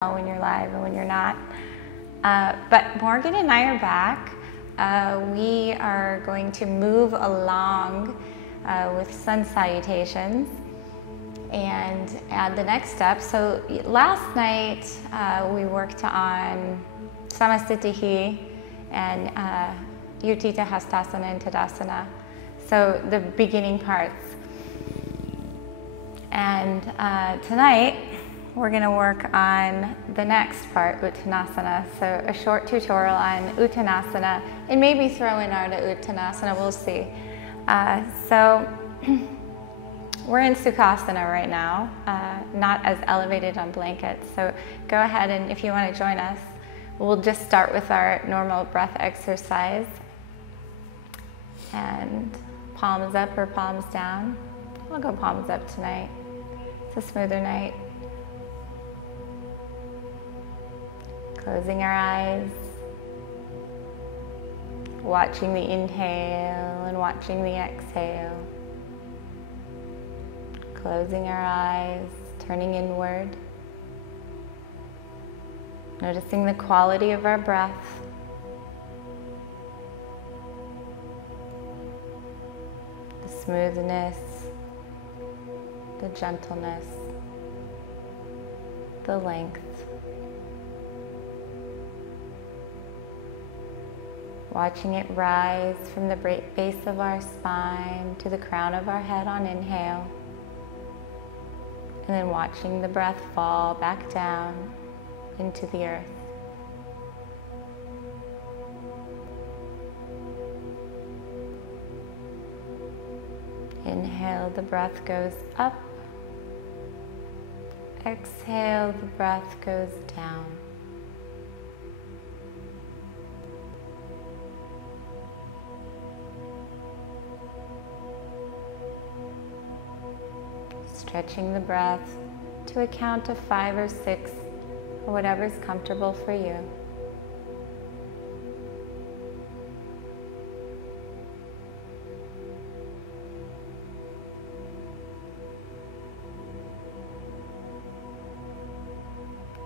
when you're live and when you're not. But Morgan and I are back. We are going to move along with sun salutations and add the next step. So last night we worked on Samastitihi and Utthita Hastasana and Tadasana. So the beginning parts. And tonight we're going to work on the next part, Uttanasana. So a short tutorial on Uttanasana, and maybe throw in Ardha Uttanasana, we'll see. So we're in Sukhasana right now, not as elevated on blankets. So go ahead, and if you want to join us, we'll just start with our normal breath exercise. And palms up or palms down. I'll go palms up tonight. It's a smoother night. Closing our eyes, watching the inhale and watching the exhale. Closing our eyes, turning inward. Noticing the quality of our breath. The smoothness, the gentleness, the length. Watching it rise from the base of our spine to the crown of our head on inhale. And then watching the breath fall back down into the earth. Inhale, the breath goes up. Exhale, the breath goes down. Stretching the breath to a count of 5 or 6, or whatever is comfortable for you.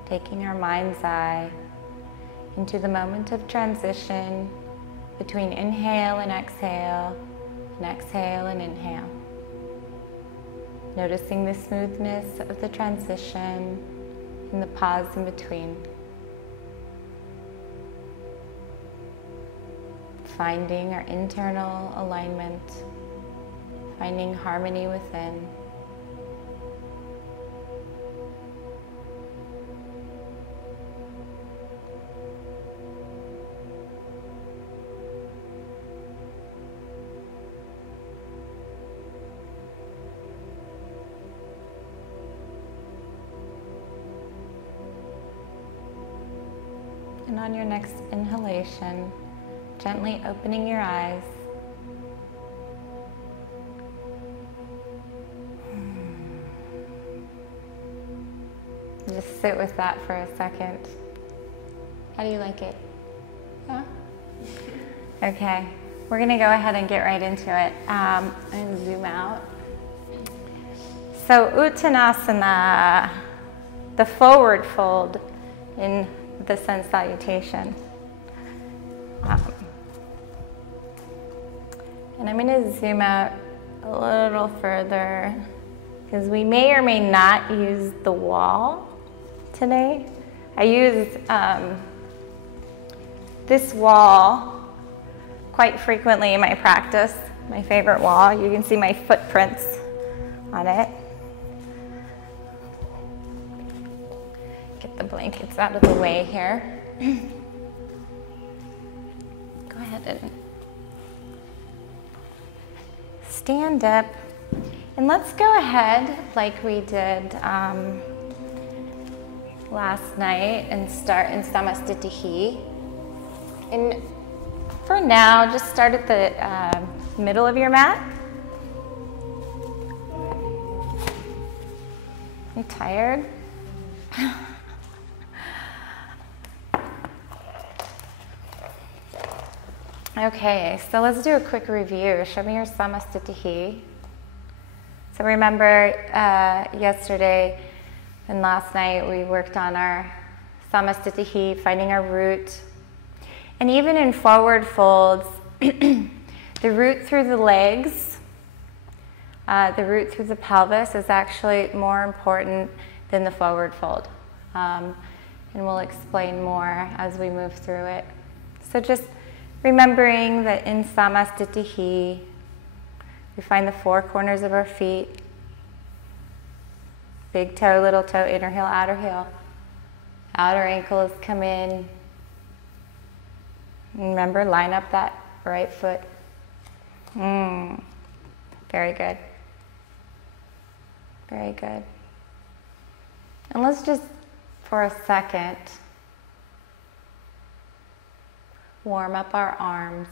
Taking our mind's eye into the moment of transition between inhale and exhale and inhale. Noticing the smoothness of the transition and the pause in between. Finding our internal alignment, finding harmony within. And on your next inhalation, gently opening your eyes. Just sit with that for a second. How do you like it? Yeah? Okay, we're gonna go ahead and get right into it. I'm gonna zoom out. So Uttanasana, the forward fold in the sun salutation. And I'm going to zoom out a little further because we may or may not use the wall today. I use this wall quite frequently in my practice, my favorite wall. You can see my footprints on it. Get the blankets out of the way here. Go ahead and stand up. And let's go ahead like we did last night and start in Samastitihi. And for now, just start at the middle of your mat. You tired? Okay, so let's do a quick review. Show me your Samastitihi. So remember yesterday and last night we worked on our Samasthiti, finding our root. And even in forward folds, the root through the legs, the root through the pelvis is actually more important than the forward fold. And we'll explain more as we move through it. So just remembering that in Samasthiti, we find the four corners of our feet. Big toe, little toe, inner heel, outer heel. Outer ankles come in. Remember, line up that right foot. Very good. Very good. And let's just, for a second, warm up our arms.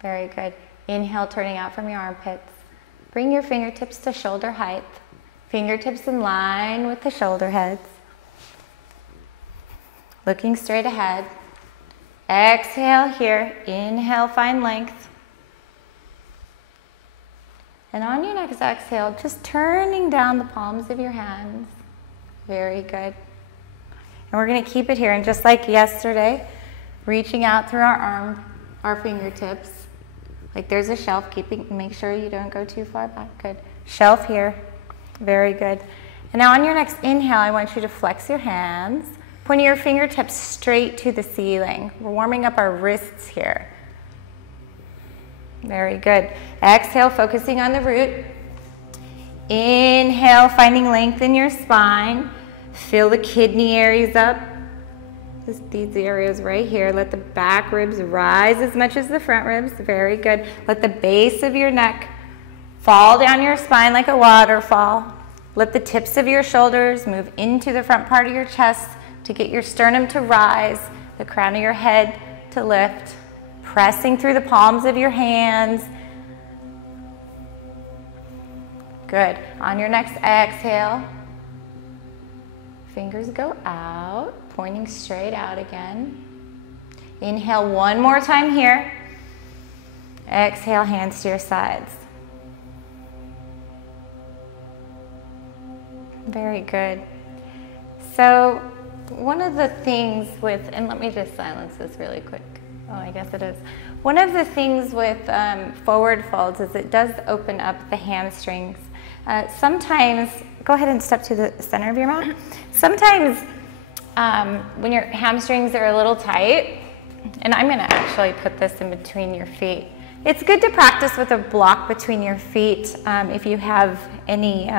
Very good. Inhale, turning out from your armpits. Bring your fingertips to shoulder height. Fingertips in line with the shoulder heads. Looking straight ahead. Exhale here. Inhale, find length. And on your next exhale, just turning down the palms of your hands. Very good. And we're going to keep it here. And just like yesterday, reaching out through our fingertips. Like there's a shelf, make sure you don't go too far back. Good. Shelf here. Very good. And now on your next inhale, I want you to flex your hands, pointing your fingertips straight to the ceiling. We're warming up our wrists here. Very good. Exhale, focusing on the root. Inhale, finding length in your spine. Fill the kidney areas up. These areas right here. Let the back ribs rise as much as the front ribs. Very good. Let the base of your neck fall down your spine like a waterfall. Let the tips of your shoulders move into the front part of your chest to get your sternum to rise, the crown of your head to lift. Pressing through the palms of your hands. Good. On your next exhale, fingers go out, pointing straight out again. Inhale one more time here. Exhale, hands to your sides. Very good. So one of the things with, and let me just silence this really quick. Oh, I guess it is. One of the things with forward folds is it does open up the hamstrings. Sometimes, go ahead and step to the center of your mat. Sometimes when your hamstrings are a little tight, and I'm gonna actually put this in between your feet. It's good to practice with a block between your feet if you have any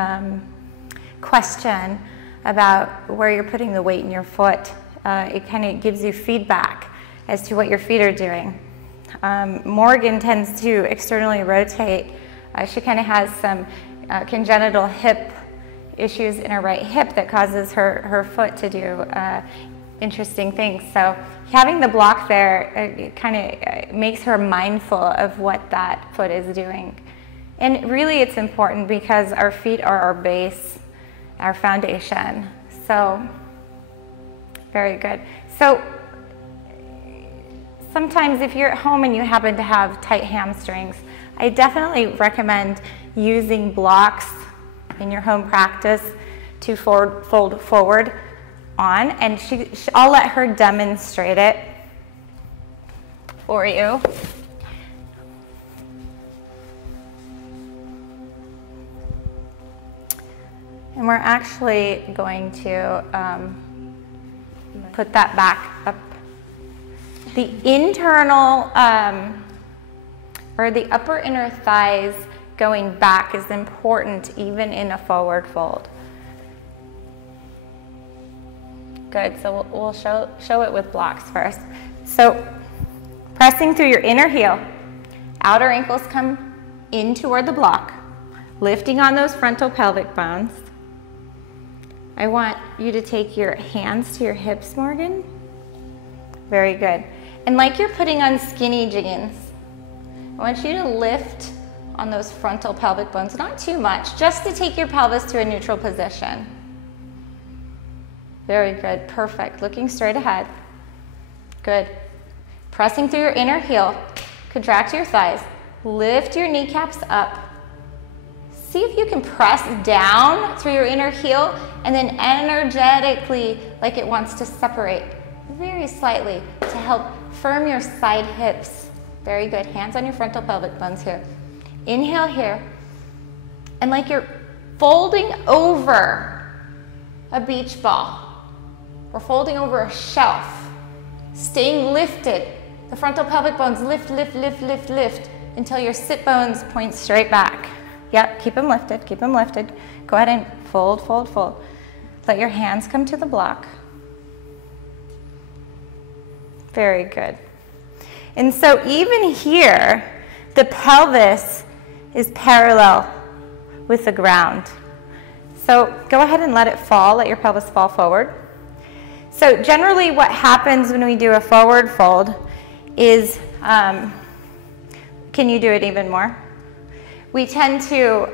question about where you're putting the weight in your foot. It kind of gives you feedback as to what your feet are doing. Morgan tends to externally rotate. She kind of has some congenital hip issues in her right hip that causes her foot to do interesting things. So having the block there, it kind of makes her mindful of what that foot is doing. And really it's important because our feet are our base, our foundation. So, very good. So, sometimes if you're at home and you happen to have tight hamstrings, I definitely recommend using blocks in your home practice to fold forward on, and I'll let her demonstrate it for you. And we're actually going to put that back up. The internal, or the upper inner thighs going back is important even in a forward fold. Good, so we'll show it with blocks first. So pressing through your inner heel, outer ankles come in toward the block, lifting on those frontal pelvic bones. I want you to take your hands to your hips, Morgan. Very good. And like you're putting on skinny jeans, I want you to lift on those frontal pelvic bones, not too much, just to take your pelvis to a neutral position. Very good, perfect. Looking straight ahead. Good. Pressing through your inner heel, contract your thighs, lift your kneecaps up, see if you can press down through your inner heel and then energetically, like it wants to separate very slightly to help firm your side hips. Very good. Hands on your frontal pelvic bones here. Inhale here. And like you're folding over a beach ball or folding over a shelf, staying lifted. The frontal pelvic bones lift, lift, lift, lift, lift until your sit bones point straight back. Yep, keep them lifted, keep them lifted. Go ahead and fold, fold, fold. Let your hands come to the block. Very good. And so even here, the pelvis is parallel with the ground. So go ahead and let it fall, let your pelvis fall forward. So generally what happens when we do a forward fold is, can you do it even more? We tend to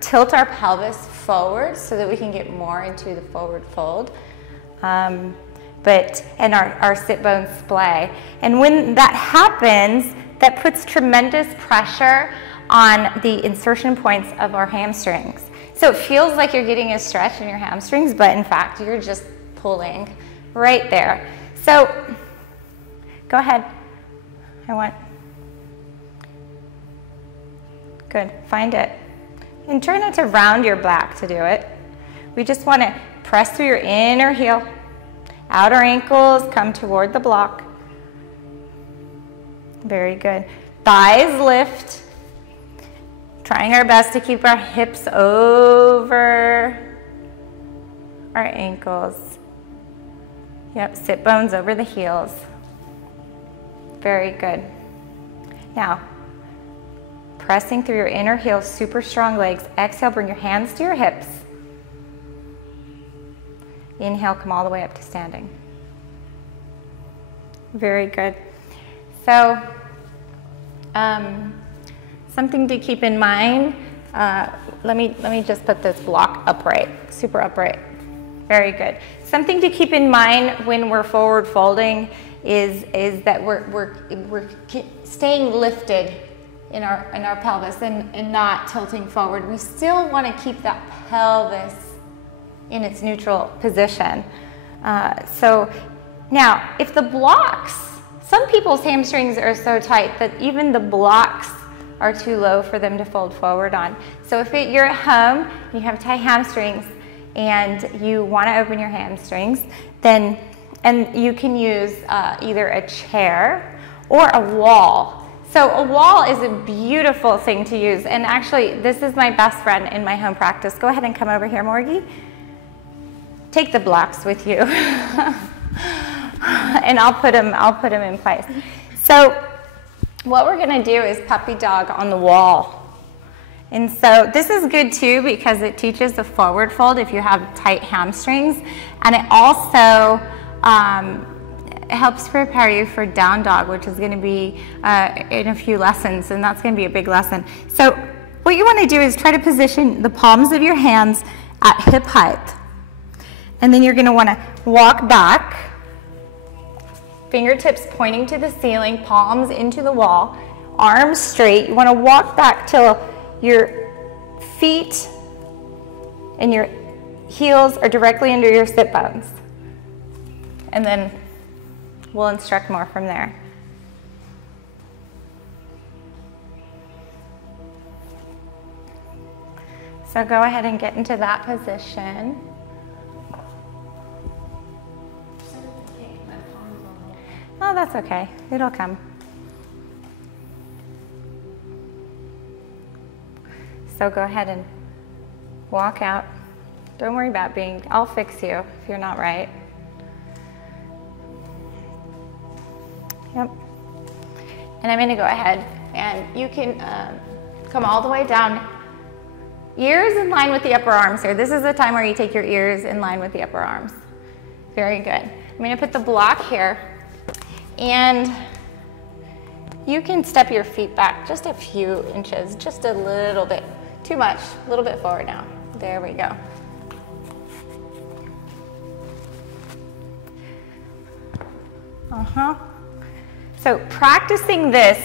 tilt our pelvis forward so that we can get more into the forward fold. And our sit bones splay. And when that happens, that puts tremendous pressure on the insertion points of our hamstrings. So it feels like you're getting a stretch in your hamstrings, but in fact, you're just pulling right there. So go ahead. Good, find it. And try not to round your back to do it. We just want to press through your inner heel. Outer ankles come toward the block. Very good. Thighs lift. Trying our best to keep our hips over our ankles. Yep, sit bones over the heels. Very good. Now, pressing through your inner heel, super strong legs. Exhale, bring your hands to your hips. Inhale, come all the way up to standing. Very good. So, something to keep in mind. Let me just put this block upright, super upright. Very good. Something to keep in mind when we're forward folding is that we're staying lifted in our pelvis and not tilting forward. We still want to keep that pelvis in its neutral position. So now, if the blocks, some people's hamstrings are so tight that even the blocks are too low for them to fold forward on. So if you're at home, you have tight hamstrings, and you want to open your hamstrings, and you can use either a chair or a wall. So a wall is a beautiful thing to use, and actually this is my best friend in my home practice. Go ahead and come over here, Morgie. Take the blocks with you, and I'll put them in place. So what we're going to do is puppy dog on the wall. And so this is good too because it teaches the forward fold if you have tight hamstrings, and it also helps prepare you for down dog, which is going to be in a few lessons, and that's going to be a big lesson. So what you want to do is try to position the palms of your hands at hip height, and then you're going to want to walk back, fingertips pointing to the ceiling, palms into the wall, arms straight. You want to walk back till your feet and your heels are directly under your sit bones. And then we'll instruct more from there. So go ahead and get into that position. Oh, that's okay. It'll come. So go ahead and walk out. Don't worry about I'll fix you if you're not right. Yep. And I'm going to go ahead and you can come all the way down. Ears in line with the upper arms here. This is the time where you take your ears in line with the upper arms. Very good. I'm going to put the block here, and you can step your feet back just a few inches, just a little bit. Too much, a little bit forward now. There we go. So practicing this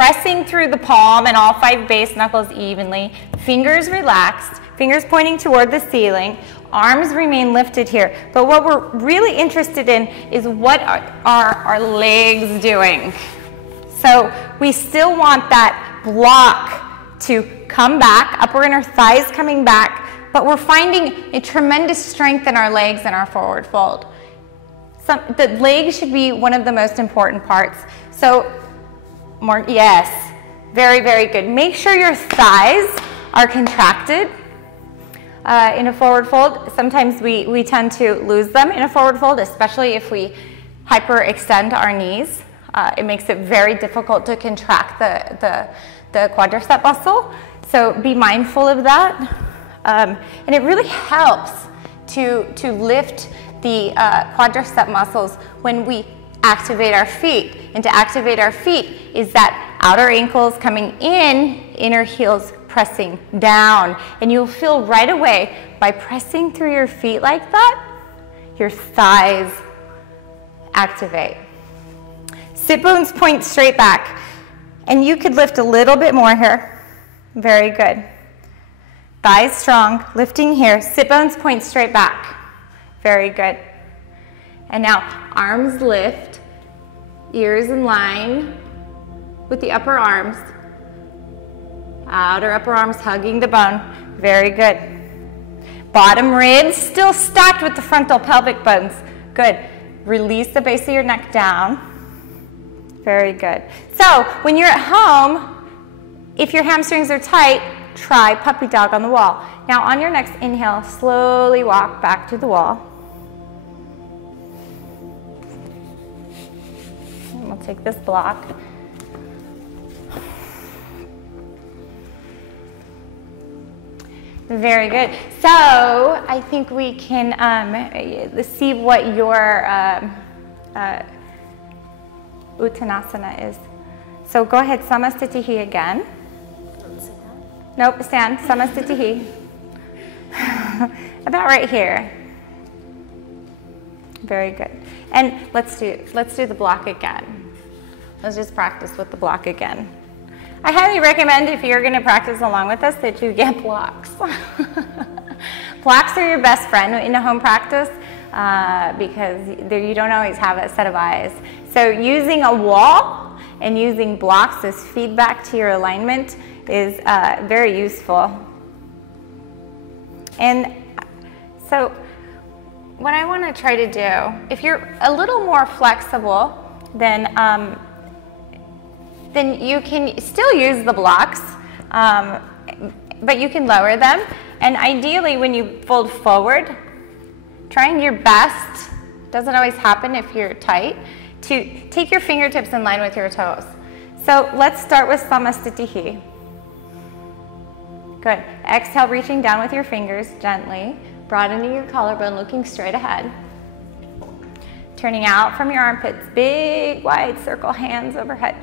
pressing through the palm and all 5 base knuckles evenly, fingers relaxed, fingers pointing toward the ceiling, arms remain lifted here. But what we're really interested in is what are our legs doing. So we still want that block to come back, upper inner thighs coming back, but we're finding a tremendous strength in our legs and our forward fold. The legs should be one of the most important parts. So, yes, very, very good. Make sure your thighs are contracted in a forward fold. Sometimes we tend to lose them in a forward fold, especially if we hyperextend our knees. It makes it very difficult to contract the quadricep muscle. So be mindful of that. And it really helps to lift the quadricep muscles when we activate our feet. And to activate our feet is that outer ankles coming in, inner heels pressing down. And you'll feel right away by pressing through your feet like that, your thighs activate. Sit bones point straight back. And you could lift a little bit more here. Very good. Thighs strong, lifting here. Sit bones point straight back. Very good. And now arms lift, ears in line with the upper arms. Outer upper arms hugging the bone. Very good. Bottom ribs still stacked with the frontal pelvic bones. Good. Release the base of your neck down. Very good. So when you're at home, if your hamstrings are tight, try puppy dog on the wall. Now on your next inhale, slowly walk back to the wall. And we'll take this block. Very good. So I think we can see what your Uttanasana is. So go ahead, Samastitihi again. Nope, stand, Samastitihi. About right here. Very good. And let's do the block again. Let's just practice with the block again. I highly recommend, if you're going to practice along with us, that you get blocks. Blocks are your best friend in a home practice because you don't always have a set of eyes. So using a wall and using blocks as feedback to your alignment is very useful. And so what I want to try to do, if you're a little more flexible, then you can still use the blocks, but you can lower them. And ideally, when you fold forward, trying your best, doesn't always happen if you're tight, to take your fingertips in line with your toes. So let's start with Samastitihi. Good. Exhale, reaching down with your fingers gently, broadening your collarbone, looking straight ahead. Turning out from your armpits, big wide circle, hands overhead.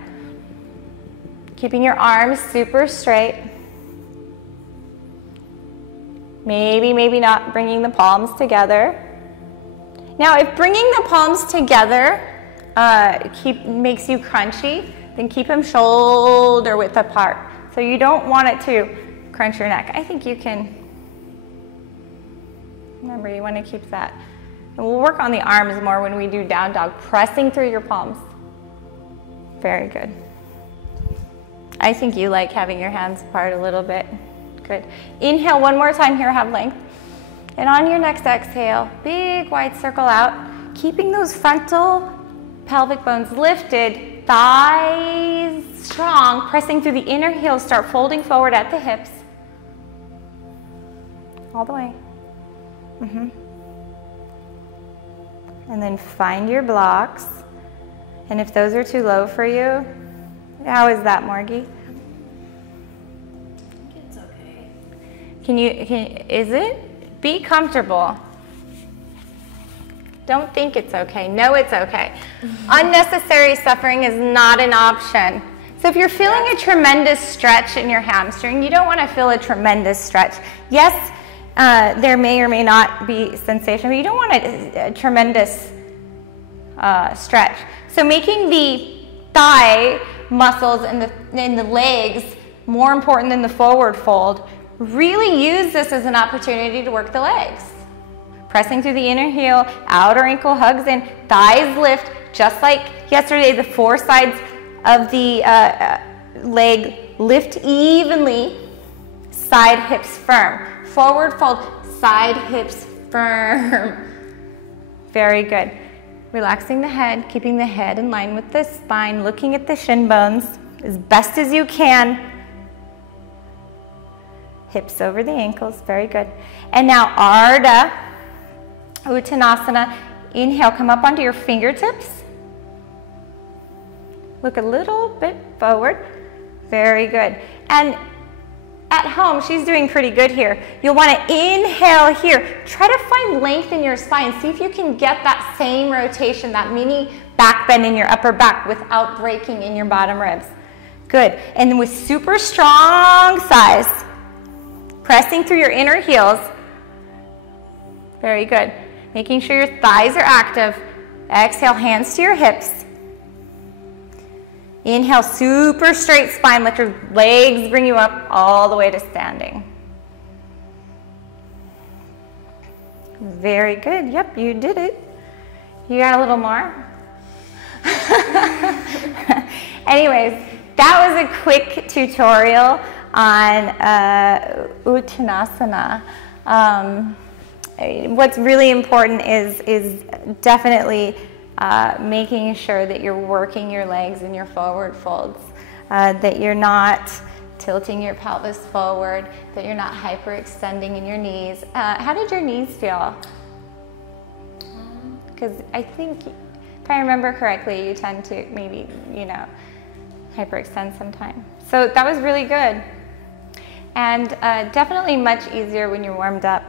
Keeping your arms super straight. Maybe not bringing the palms together. Now, if bringing the palms together makes you crunchy, then keep them shoulder width apart. So you don't want it to crunch your neck. I think you can, remember, you want to keep that. And we'll work on the arms more when we do down dog, pressing through your palms. Very good. I think you like having your hands apart a little bit. Good. Inhale one more time here, have length. And on your next exhale, big wide circle out, keeping those frontal pelvic bones lifted, thighs strong, pressing through the inner heels, start folding forward at the hips. All the way. And then find your blocks. And if those are too low for you, how is that, Morgie? I think it's okay. Is it? Be comfortable. Don't think it's okay. Know it's okay. Unnecessary suffering is not an option. So if you're feeling a tremendous stretch in your hamstring, you don't want to feel a tremendous stretch. Yes, there may or may not be sensation, but you don't want a tremendous stretch. So making the thigh muscles in the legs more important than the forward fold, really use this as an opportunity to work the legs. Pressing through the inner heel, outer ankle hugs in, thighs lift, just like yesterday, the four sides of the leg lift evenly, side hips firm. Forward fold, side hips firm. Very good. Relaxing the head, keeping the head in line with the spine, looking at the shin bones as best as you can. Hips over the ankles, very good. And now Ardha Uttanasana. Inhale, come up onto your fingertips. Look a little bit forward. Very good. And at home, she's doing pretty good here. You'll want to inhale here. Try to find length in your spine. See if you can get that same rotation, that mini back bend in your upper back without breaking in your bottom ribs. Good. And with super strong thighs, pressing through your inner heels. Very good. Making sure your thighs are active. Exhale, hands to your hips. Inhale, super straight spine. Let your legs bring you up all the way to standing. Very good. Yep, you did it. You got a little more? Anyways, that was a quick tutorial on Uttanasana. What's really important is definitely making sure that you're working your legs and your forward folds, that you're not tilting your pelvis forward, that you're not hyperextending in your knees. How did your knees feel? Because I think, if I remember correctly, you tend to maybe, hyperextend sometimes. So that was really good. And definitely much easier when you're warmed up.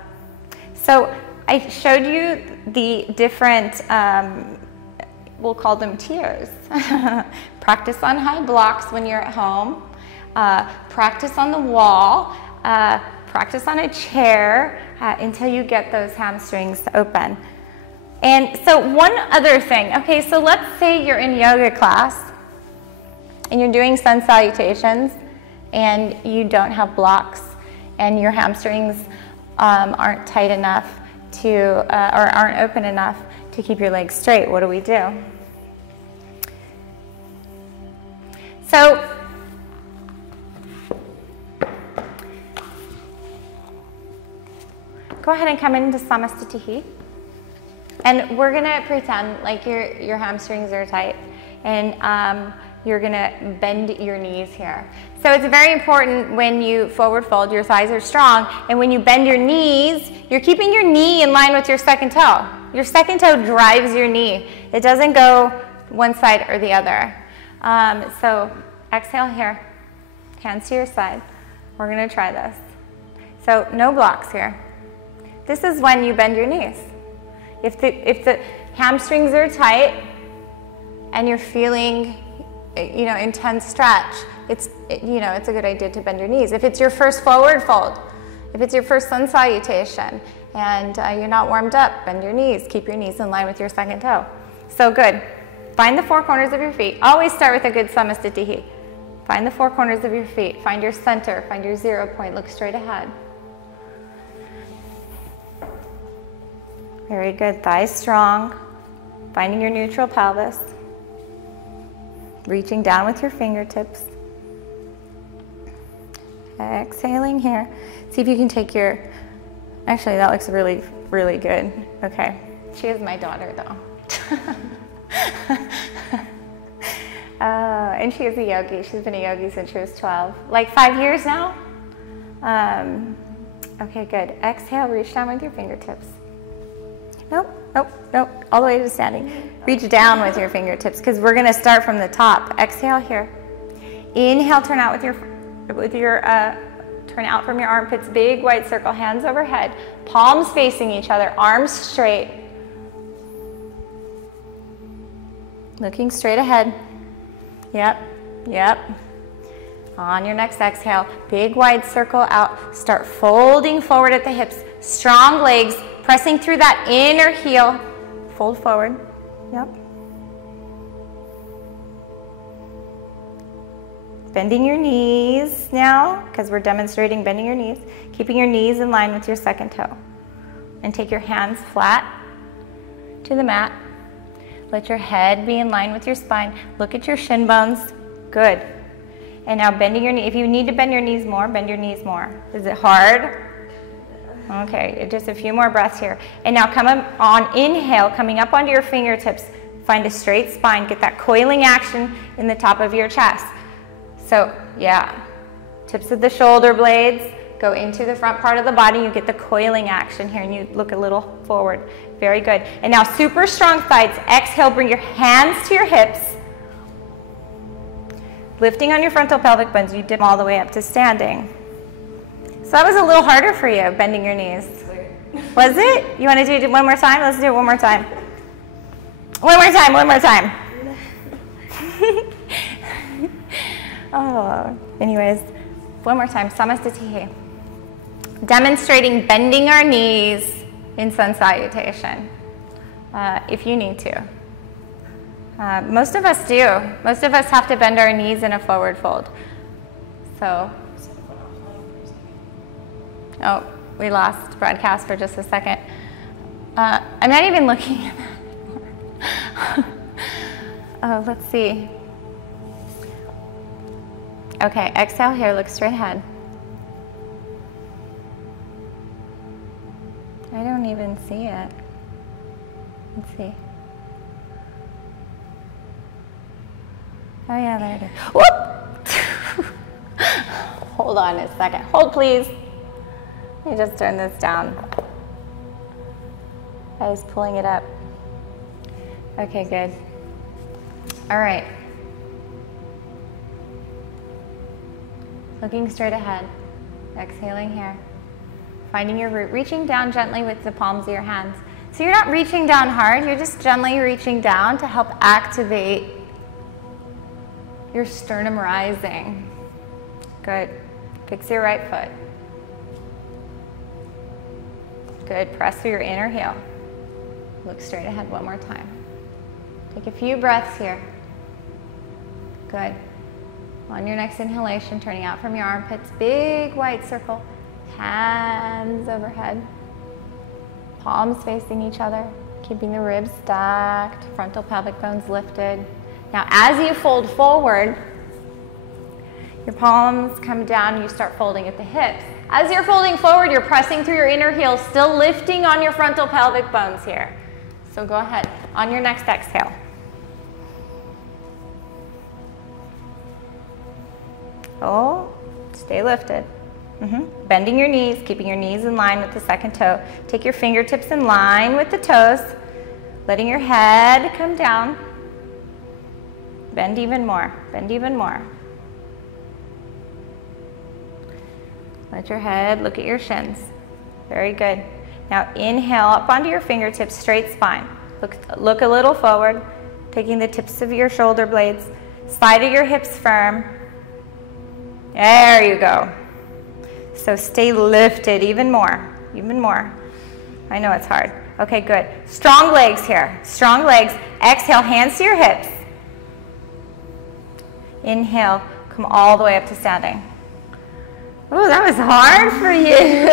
So I showed you the different, we'll call them tiers. Practice on high blocks when you're at home. Practice on the wall. Practice on a chair until you get those hamstrings open. And so one other thing. Okay, so let's say you're in yoga class and you're doing sun salutations and you don't have blocks and your hamstrings aren't tight enough to, or aren't open enough to keep your legs straight. What do we do? So go ahead and come into Samastitihi. And we're gonna pretend like your hamstrings are tight, and you're gonna bend your knees here. So it's very important when you forward fold, your thighs are strong, and when you bend your knees, you're keeping your knee in line with your second toe. Your second toe drives your knee. It doesn't go one side or the other. So exhale here, hands to your side. We're gonna try this. So no blocks here. This is when you bend your knees. If the hamstrings are tight and you're feeling, intense stretch, it's a good idea to bend your knees. If it's your first forward fold, if it's your first sun salutation and you're not warmed up, bend your knees. Keep your knees in line with your second toe. So good. Find the four corners of your feet. Always start with a good Samastitihi. Find the four corners of your feet. Find your center. Find your 0 point. Look straight ahead. Very good. Thighs strong. Finding your neutral pelvis. Reaching down with your fingertips. Exhaling here. See if you can take your, actually that looks really, really good. Okay. She is my daughter though. And she is a yogi. She's been a yogi since she was 12. Like 5 years now? Okay, good. Exhale, reach down with your fingertips. Nope, nope, nope. All the way to standing. Reach down with your fingertips because we're going to start from the top. Exhale here. Inhale, turn out turn out from your armpits. Big wide circle, hands overhead. Palms facing each other, arms straight. Looking straight ahead. Yep, yep. On your next exhale, big wide circle out. Start folding forward at the hips. Strong legs. Pressing through that inner heel, fold forward, yep. Bending your knees now, because we're demonstrating bending your knees. Keeping your knees in line with your second toe. And take your hands flat to the mat. Let your head be in line with your spine. Look at your shin bones. Good. And now bending your knee. If you need to bend your knees more, bend your knees more. Is it hard? Okay, just a few more breaths here. And now come on inhale, coming up onto your fingertips. Find a straight spine. Get that coiling action in the top of your chest. So, yeah, tips of the shoulder blades go into the front part of the body. You get the coiling action here, and you look a little forward. Very good. And now super strong sides. Exhale, bring your hands to your hips. Lifting on your frontal pelvic bones. You dip all the way up to standing. So that was a little harder for you, bending your knees. Was it? You want to do it one more time? Let's do it one more time. One more time, one more time. Oh, anyways, one more time. Samastitihi. Demonstrating bending our knees in sun salutation, if you need to. Most of us do. Most of us have to bend our knees in a forward fold. So, oh, we lost broadcast for just a second. I'm not even looking at that anymore. Oh, let's see. Okay, exhale here, look straight ahead. I don't even see it. Let's see. Oh yeah, there it is. Whoop! Hold on a second. Hold please. Let me just turn this down. I was pulling it up. Okay, good. All right. Looking straight ahead. Exhaling here. Finding your root, reaching down gently with the palms of your hands. So you're not reaching down hard, you're just gently reaching down to help activate your sternum rising. Good. Fix your right foot. Good. Press through your inner heel. Look straight ahead one more time. Take a few breaths here. Good. On your next inhalation, turning out from your armpits, big white circle. Hands overhead, palms facing each other, keeping the ribs stacked, frontal pelvic bones lifted. Now as you fold forward, your palms come down, you start folding at the hips. As you're folding forward, you're pressing through your inner heel, still lifting on your frontal pelvic bones here. So go ahead, on your next exhale. Oh, stay lifted. Bending your knees, keeping your knees in line with the second toe. Take your fingertips in line with the toes, letting your head come down. Bend even more, bend even more. Let your head look at your shins. Very good. Now inhale up onto your fingertips, straight spine. Look a little forward, taking the tips of your shoulder blades. Side of your hips firm. There you go. So stay lifted even more, even more. I know it's hard. Okay, good. Strong legs here, strong legs. Exhale, hands to your hips. Inhale, come all the way up to standing. Oh, that was hard for you.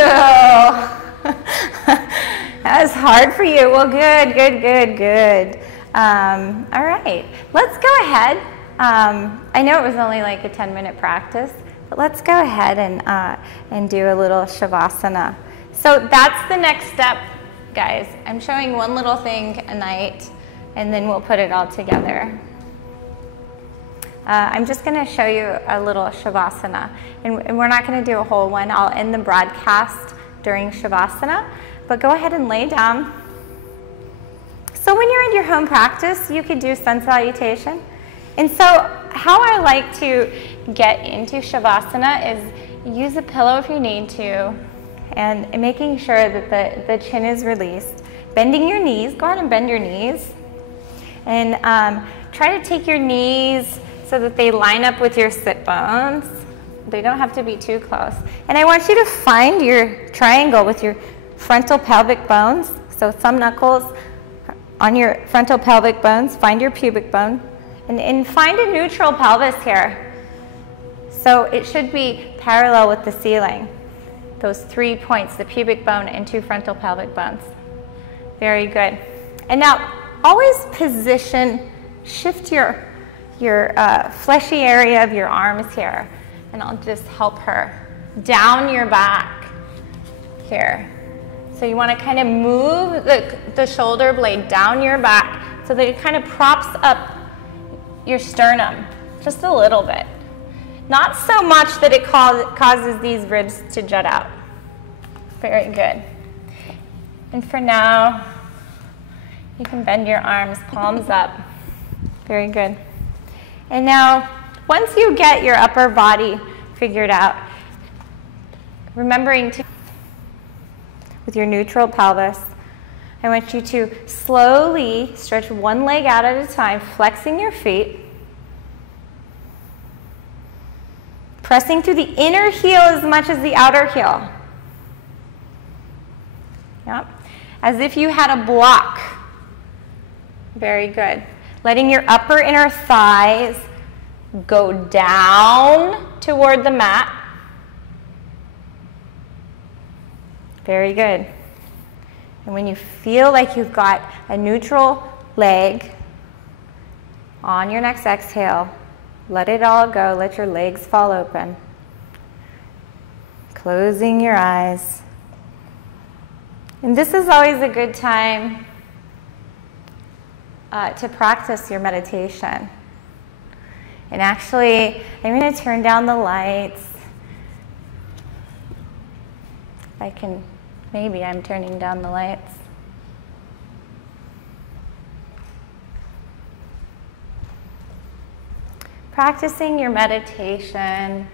That was hard for you. Well, good, good, good, good. All right, let's go ahead. I know it was only like a 10-minute practice, but let's go ahead and do a little Shavasana. So that's the next step, guys. I'm showing one little thing a night, and then we'll put it all together. I'm just going to show you a little Shavasana, and we're not going to do a whole one. I'll end the broadcast during Shavasana, but go ahead and lay down. So when you're in your home practice, you could do sun salutation. And so how I like to get into Shavasana is use a pillow if you need to, and making sure that the chin is released. Bending your knees, go ahead and bend your knees. And try to take your knees so that they line up with your sit bones. They don't have to be too close. And I want you to find your triangle with your frontal pelvic bones. So thumb knuckles on your frontal pelvic bones, find your pubic bone. And find a neutral pelvis here. So it should be parallel with the ceiling. Those 3 points, the pubic bone and 2 frontal pelvic bones. Very good. And now always position, shift your fleshy area of your arms here. And I'll just help her down your back here. So you want to kind of move the shoulder blade down your back so that it kind of props up your sternum just a little bit. Not so much that it causes these ribs to jut out. Very good. And for now, you can bend your arms, palms up. Very good. And now, once you get your upper body figured out, remembering to, with your neutral pelvis, I want you to slowly stretch one leg out at a time, flexing your feet, pressing through the inner heel as much as the outer heel. Yep. As if you had a block. Very good. Letting your upper inner thighs go down toward the mat. Very good. And when you feel like you've got a neutral leg, on your next exhale, let it all go. Let your legs fall open. Closing your eyes. And this is always a good time to practice your meditation. And actually, I'm going to turn down the lights. If I can, maybe I'm turning down the lights. Practicing your meditation.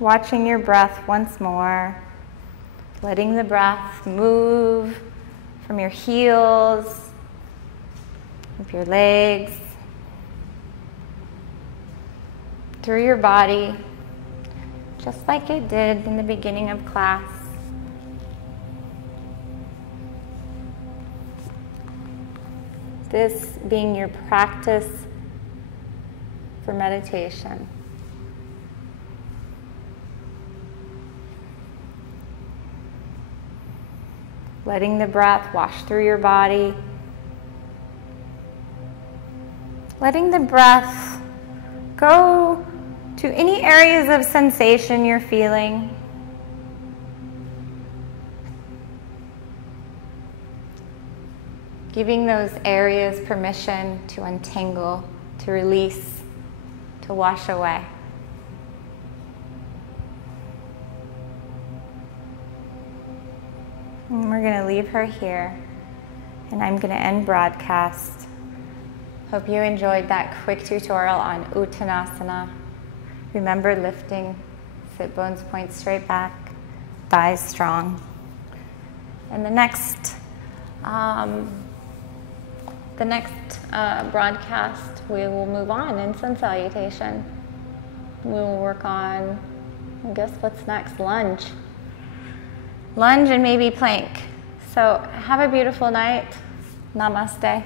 Watching your breath once more. Letting the breath move from your heels, up your legs, through your body, just like it did in the beginning of class. This being your practice for meditation. Letting the breath wash through your body. Letting the breath go to any areas of sensation you're feeling. Giving those areas permission to untangle, to release, to wash away. And we're going to leave her here, and I'm going to end broadcast. Hope you enjoyed that quick tutorial on Uttanasana. Remember lifting, sit bones point straight back, thighs strong. And the next broadcast, we will move on in sun salutation. We will work on, I guess what's next, lunge. Lunge and maybe plank. So have a beautiful night. Namaste.